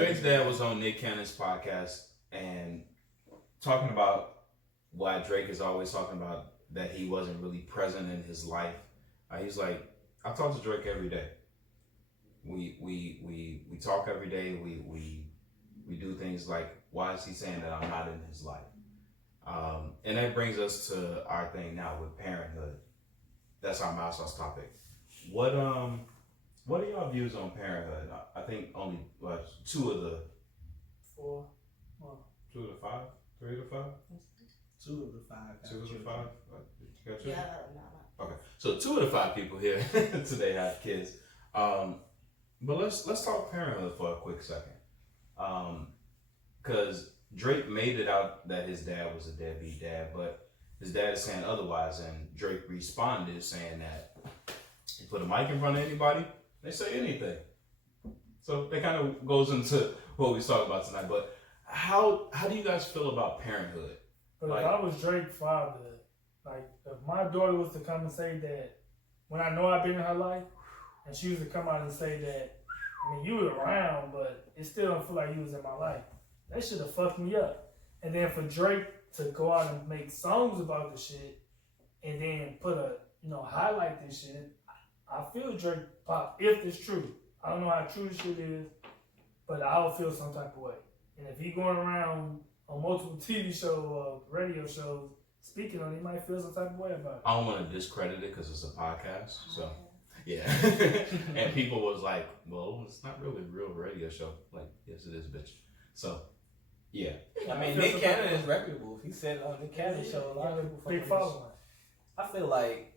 Drake's dad was on Nick Cannon's podcast and talking about why Drake is always talking about that he wasn't really present in his life. He's like, I talk to Drake every day. We talk every day. We do things like, why is he saying that I'm not in his life? And that brings us to our thing now with parenthood. That's our mouse sauce topic. What are y'all views on parenthood? I think only two of the four. Well, 2 of the 5, 3 of the 5. 2 of the 5. 2 of the 5. You got Yeah, children? no. Okay, so 2 of the 5 people here today have kids. But let's talk parenthood for a quick second. Because Drake made it out that his dad was a deadbeat dad, but his dad is saying otherwise, and Drake responded saying that you put a mic in front of anybody, they say anything. So that kind of goes into what we talking about tonight. But how do you guys feel about parenthood? But if I was Drake's father, like if my daughter was to come and say that when I know I've been in her life, and she was to come out and say that, I mean, you were around, but it still don't feel like you was in my life. That should have fucked me up. And then for Drake to go out and make songs about the shit, and then highlight this shit, I feel Drake pop, if it's true. I don't know how true this shit is, but I would feel some type of way. And if he going around on multiple TV shows or radio shows speaking on it, he might feel some type of way about it. I don't want to discredit it because it's a podcast, so yeah. And people was like, well, it's not really a real radio show. Like, yes, it is, bitch. So, yeah. I mean, Nick Cannon is reputable. If he said it on Nick Cannon show, a lot of people big following. I feel like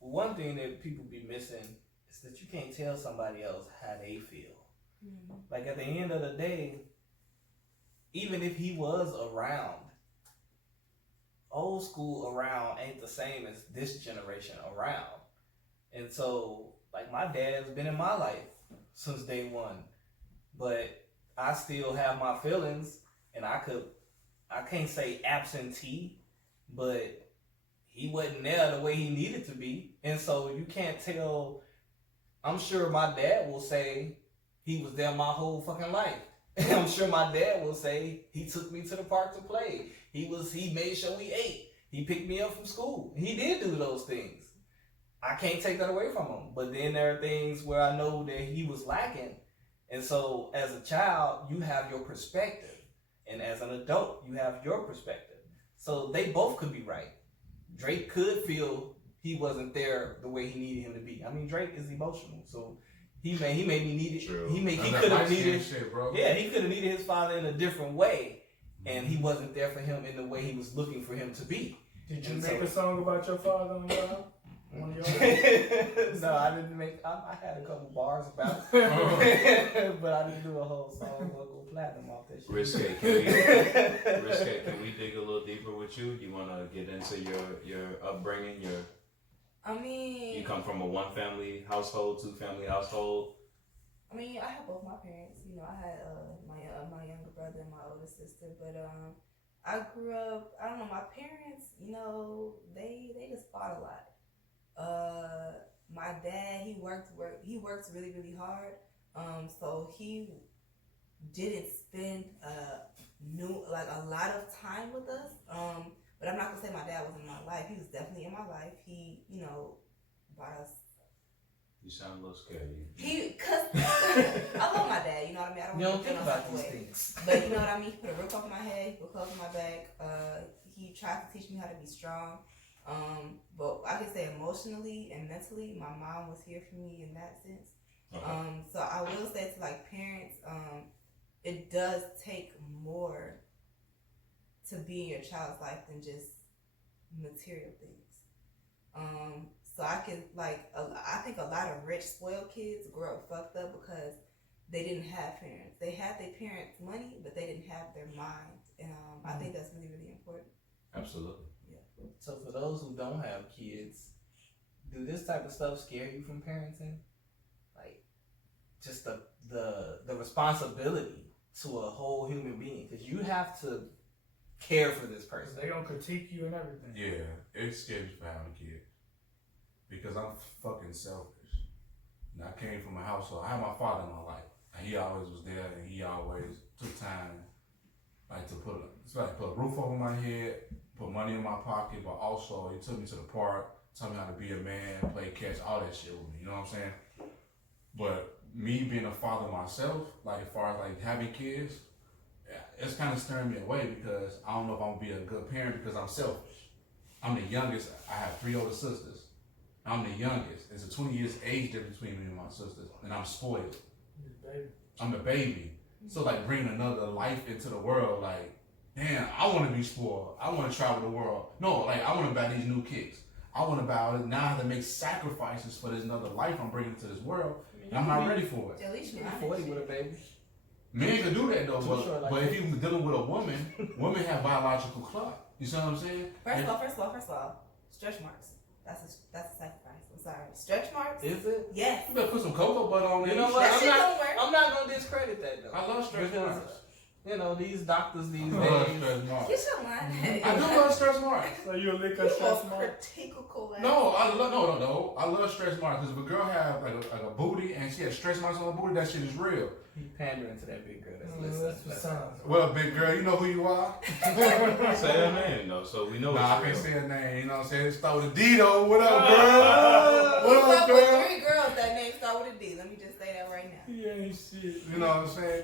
one thing that people be missing is that you can't tell somebody else how they feel. Mm-hmm. Like at the end of the day, even if he was around, old school around ain't the same as this generation around. And so, like, my dad's been in my life since day one, but I still have my feelings, and I can't say absentee, but he wasn't there the way he needed to be. And so you can't tell. I'm sure my dad will say he was there my whole fucking life. And I'm sure my dad will say he took me to the park to play. He made sure we ate. He picked me up from school. He did do those things. I can't take that away from him. But then there are things where I know that he was lacking. And so as a child, you have your perspective. And as an adult, you have your perspective. So they both could be right. Drake could feel he wasn't there the way he needed him to be. I mean, Drake is emotional. So he made me need it. True. He could have needed shit, bro. Yeah, he could have needed his father in a different way. And he wasn't there for him in the way he was looking for him to be. Did you make a song about your father on your album? No, I didn't make. I had a couple bars about it, but I didn't do a whole song or go platinum off that shit. Risque, can we dig a little deeper with you? You want to get into your upbringing? You come from a 1-family household, 2-family household. I mean, I have both my parents. You know, I had my younger brother and my older sister, but I grew up. I don't know. My parents, you know, they just fought a lot. My dad, he worked really, really hard. So he didn't spend a lot of time with us. But I'm not gonna say my dad wasn't in my life. He was definitely in my life. He, you know, bought us. You sound a little scared. Cause I love my dad. You know what I mean. I don't You don't feel think no about type of these way. things. But you know what I mean. He put a roof over my head. He put clothes on my back. He tried to teach me how to be strong. But I can say emotionally and mentally, my mom was here for me in that sense. Okay. So I will say to like parents, it does take more to be in your child's life than just material things. So I can I think a lot of rich, spoiled kids grow up fucked up because they didn't have parents. They had their parents' money, but they didn't have their mind. And I think that's really, really important. Absolutely. Yeah. So for those who don't have kids, do this type of stuff scare you from parenting? Like, just the responsibility to a whole human being, because you have to care for this person. They gonna critique you and everything. Yeah, it's scary for having a kid. Because I'm fucking selfish. And I came from a household. I had my father in my life. And he always was there, and he always took time, like to put a roof over my head, put money in my pocket, but also he took me to the park, taught me how to be a man, play catch, all that shit with me. You know what I'm saying? But me being a father myself, like as far as like having kids, it's kind of stirring me away because I don't know if I'm gonna be a good parent because I'm selfish. I'm the youngest. I have 3 older sisters. I'm the youngest. There's a 20 years age difference between me and my sisters, and I'm spoiled. I'm the baby. So like bringing another life into the world, like, damn, I want to be spoiled. I want to travel the world. No, like I want to buy these new kicks. I want to buy all this. Now I have to make sacrifices for this another life I'm bringing to this world, and I'm not ready for it. At least You're 40 with a baby. Men can do that though, Like but if you're dealing with a women, women have biological clock. You see what I'm saying? First of all, stretch marks. That's a sacrifice. I'm sorry. Stretch marks? Is it? Yes. You better put some cocoa butter on there. You know what? That shit don't work. I'm not gonna discredit that though. I love stretch Because, marks. you know, these doctors these I love days. stretch marks. Get your mind. I do love stretch marks. So you'll lick You a stress most mark? critical. No, I love stretch marks because if a girl have like a booty and she has stretch marks on her booty, that shit is real. He pandering to that big girl. That's what sounds. Well, big girl, you know who you are. Say her name though, so we know. Nah, I it's can't real. say her name. You know what I'm saying? It start with a D though. What up, girl? We What up, fuck with girl? 3 girls that name start with a D. Let me just say that right now. He ain't shit. You know what I'm saying?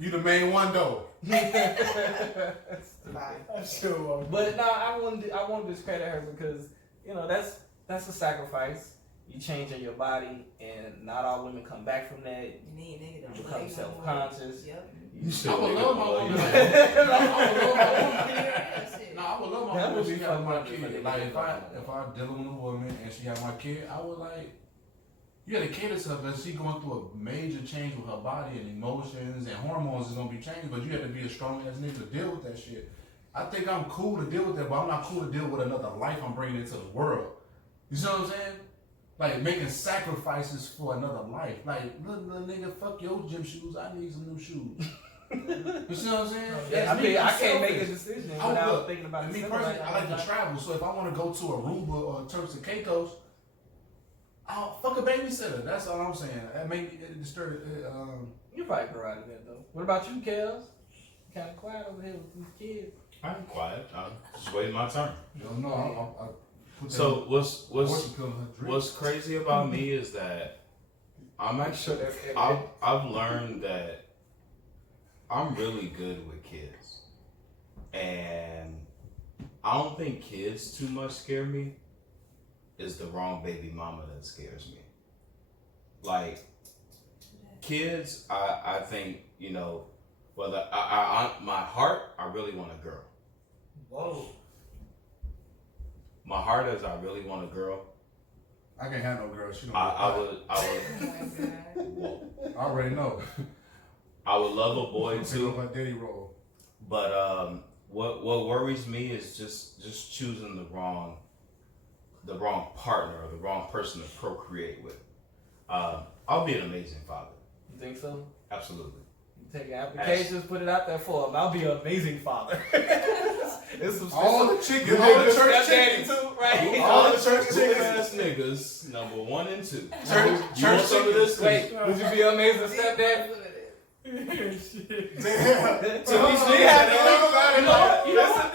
You the main one though. Bye. I sure won't. But no, I won't discredit her because you know that's a sacrifice. You changing your body, and not all women come back from that. You need nigga You don't become play no more. self-conscious. Yep. You said I would nigga love my below woman. you. I would love my woman. Shit. No, I would love my That woman would if be she had my fun for kid. the Like nigga. if I dealing with a woman and she had my kid, I would like you gotta cater to her because she going through a major change with her body and emotions and hormones is gonna be changed. But you have to be a strong ass nigga to deal with that shit. I think I'm cool to deal with that, but I'm not cool to deal with another life I'm bringing into the world. You see what I'm saying? Like making sacrifices for another life. Like little nigga, fuck your gym shoes. I need some new shoes. You see what I'm saying? Yeah, That's me. I I'm can't make a selfish. decision I would without look, thinking about and the me sentiment. personally, I like to travel. So if I want to go to Aruba or Turks and Caicos, I'll fuck a babysitter. That's all I'm saying. That make it disturb. You probably provided that though. What about you, Kels? Kind of quiet over here with these kids. I'm quiet. I'm just waiting my turn. Don't know. I put that So abortion pill in her drink. what's crazy about me is that I'm actually I've learned that I'm really good with kids, and I don't think kids too much scare me. Is the wrong baby mama that scares me. Like kids, I think whether I my heart, I really want a girl. Whoa. My heart is I really want a girl. I can't have no girl. She don't. I would. Oh my God. Whoa. I already know. I would love a boy Pick too, up my daddy roll. but what worries me is just choosing the wrong partner or the wrong person to procreate with. I'll be an amazing father, You think so? absolutely. You take your applications, put it out there for him. I'll be an amazing father. It's some All the chickens, you all the niggas church stepdaddy chickens. too, right? All the church Good chickens. ass niggas, number 1 and 2. Church You want some of this? Wait, would you be an amazing stepdad? Shit. Damn. To these So niggas you that have to ain't- think about it.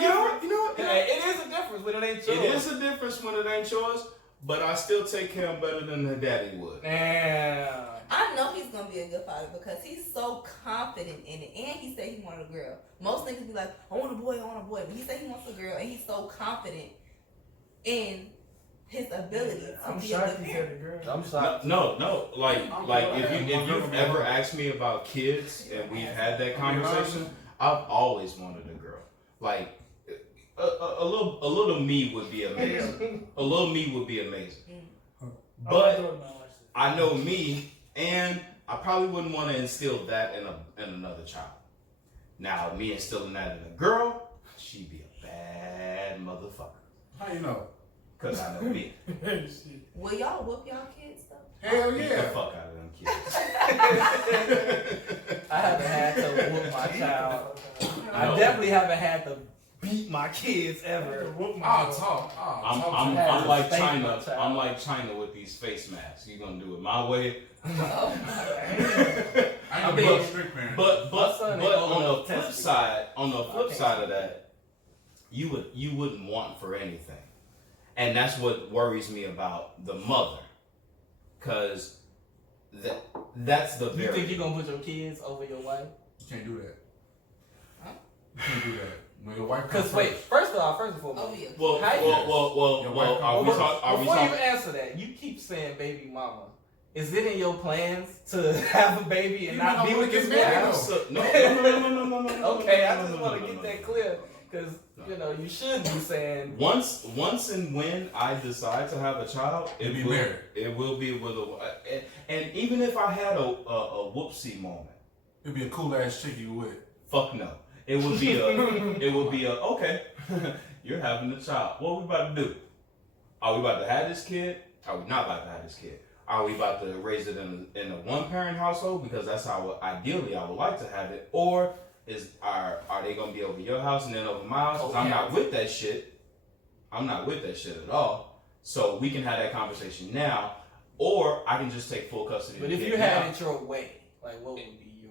you know what? It is a difference when it ain't yours. It is a difference when it ain't yours, but I still take care of him better than the daddy would. Damn. I know he's gonna be a good father because he's so confident in it, and he said he wanted a girl. Most niggas be like, I want a boy, but he said he wants a girl, and he's so confident in his ability to I'm be a shocked good he parent. said a girl. I'm sorry. No. Like if you've ever asked me about kids and we've had that conversation, I've always wanted a girl. Like a little me would be amazing. A little me would be amazing. But I know me, and I probably wouldn't want to instill that in another child. Now, me instilling that in a girl, she'd be a bad motherfucker. How you know? Cause I know me. Shit. Will y'all whoop y'all kids though? Hell Beat the yeah. fuck out of them kids. I haven't had to whoop my child. I No. definitely haven't had to beat my kids ever. I'll talk. I'm had to like spank China. my child. I'm like China with these face masks. You gonna do it my way? Oh, I I ain't mean, gonna be a strict parent. But My son ain't old on the enough to flip test me. side, can't of that, you wouldn't want for anything, and that's what worries me about the mother, because that's the You very. think you're gonna put your kids over your wife? You can't do that. Huh? You can't do that. When your wife Because comes wait, first, first and foremost. Oh, yeah. Well, How you- Your wife are we comes talking? Before you answer that, you keep saying baby mama. Is it in your plans to have a baby and You not know be I with wanna this get married, man? though. No. Okay, I just want to get that clear because you should be saying Once and when I decide to have a child, You'll be married. It will be with and even if I had a whoopsie moment, it'd be a cool ass chick you with. fuck no. It would be a okay. You're having a child. What are we about to do? Are we about to have this kid? Are we not about to have this kid? Are we about to raise it in a one parent household because that's how ideally I would like to have it, or are they gonna be over your house and then over my house? 'Cause I'm not with that shit. I'm not with that shit at all. So we can have that conversation now, or I can just take full custody. But of the if you kid had now. it your way, like what would be your?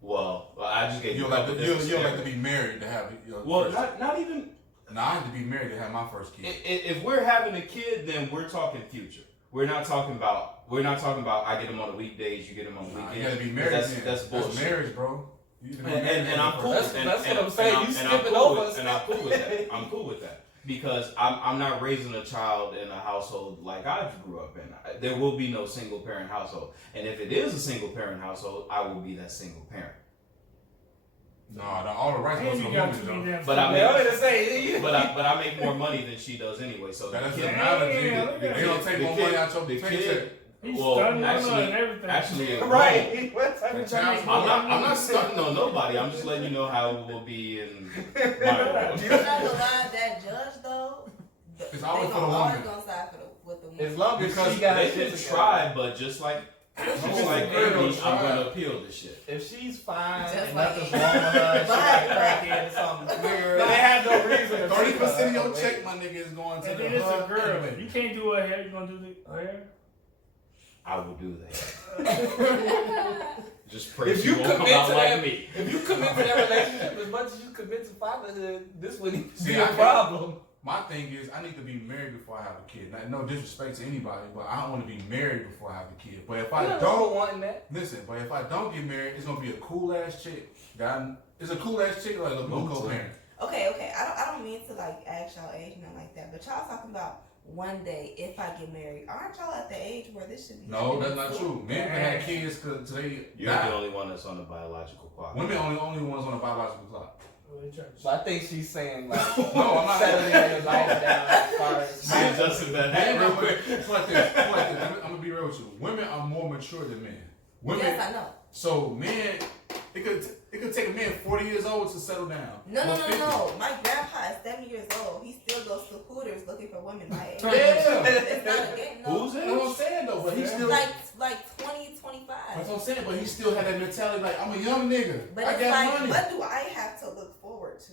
Well, I just gave You you. don't like to be married to have your Well, first. not even. No, I had to be married to have my first kid. If we're having a kid, then we're talking future. We're not talking about. I get them on the weekdays, you get them on the Nah, weekends. you gotta be married. That's bullshit. That's marriage, bro. You gotta be And married I'm first. cool. That's what I'm saying. You I'm skipping cool over with, and I'm cool with that. I'm cool with that because I'm not raising a child in a household like I grew up in. There will be no single parent household, and if it is a single parent household, I will be that single parent. No, all the rights go And to you the got woman, too many though. damn But I students. mean- I'm gonna say, But I make more money than she does anyway. So That's the an kid, analogy. Damn, look at They don't take the more kid- money out your the paycheck. kid- He's well, stunning on her and actually, everything. actually, right? What type of That's job? how- I'm not stunting on nobody. I'm just letting you know how it will be in my world. I'm not gonna lie, that judge though, It's they always for the always woman. gonna side with the woman. As long as Because she got They shit can together. try, but just like girl, Amy, try. I'm gonna appeal this shit. If she's fine Just and like nothing's it. wrong with her, she Right, got right. crackhead or something weird. Right. They have no reason to 30% of your take check, her. my nigga, is going to And the then it's a hub girl. anyway. You can't do her hair. You gonna do her hair? I will do that. Just pray If she you won't come commit out to like that, me. if you commit to that relationship as much as you commit to fatherhood, this wouldn't even See, be I a can't- problem. My thing is, I need to be married before I have a kid. No disrespect to anybody, but I don't want to be married before I have a kid. But if I Nothing don't, wrong with wanting that. listen, but if I don't get married, it's gonna be a cool ass chick. It's a cool ass chick like a co-parent. Okay. I don't mean to like ask y'all age nothing like that, but y'all talking about one day if I get married. Aren't y'all at the age where this should be? No, that's happening not soon? true. Men can have kids because they You're die. the only one that's on the biological clock. Women only ones on the biological clock. Oh, they trying to- So I think she's saying like No, I'm not. settling your life down as far as See, adjusting that hat Men real are- quick. it's like this. I'm gonna be real with you. Women are more mature than men. Women. Yes, I know. So men, it could take a man 40 years old to settle down. No. Or 50. My grandpa is 70 years old. He still goes to Hooters looking for women my age. Yeah. It's not a game. No. Who's That's what I'm it? saying though, but he still. Like 20, 25. That's what I'm saying, but he still had that mentality like I'm a young nigga. But I it's got like, money. what do I have to look forward to?